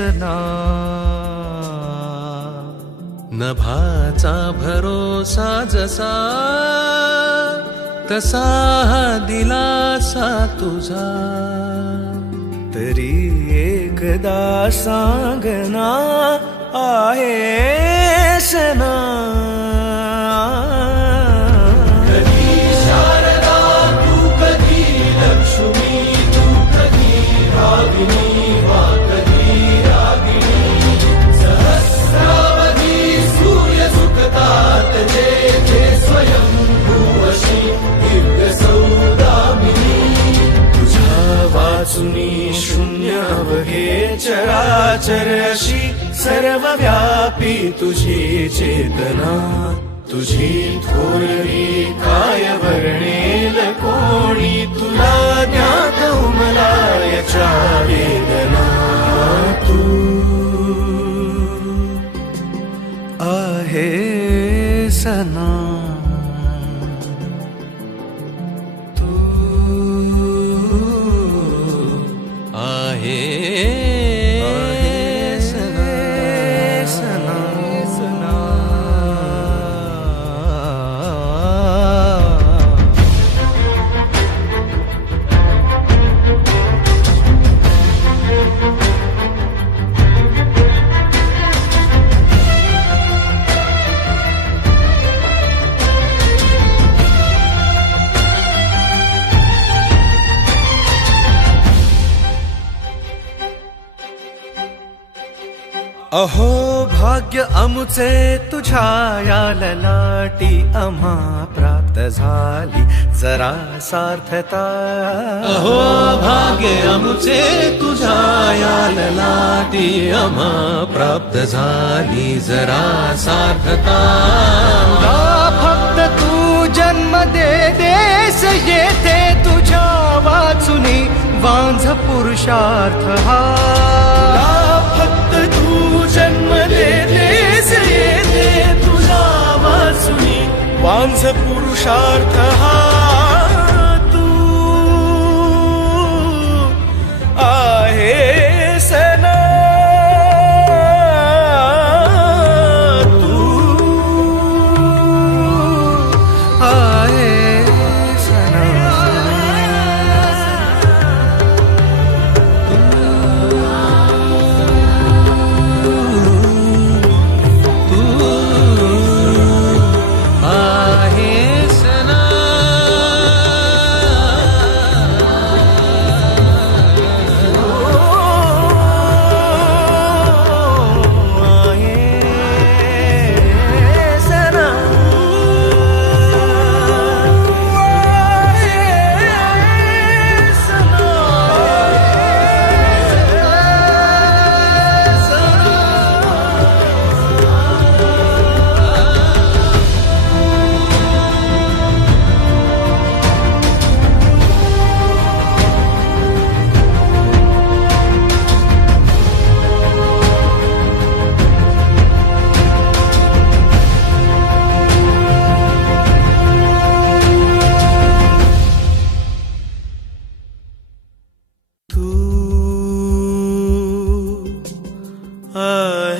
ना नभाचा भरोसा जसा तसा दिलासा तुझा। तरी एकदा सांगना आहे सना। चराचर अशी सर्वव्यापी तुझी चेतना तुझी थोरवी अहो भाग्य अमुचे तुझ्या या ललाटी आम्हा प्राप्त झाली जरा सार्थता. अहो भाग्य अमुचे तुझ्या या ललाटी आम्हा प्राप्त झाली जरा सार्थता. फक्त तू जन्म दे देस येथे तुझ्या वाचुनी वांझ पुरुषार्थ हा पुरुषार्थ हा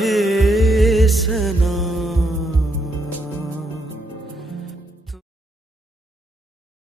है सना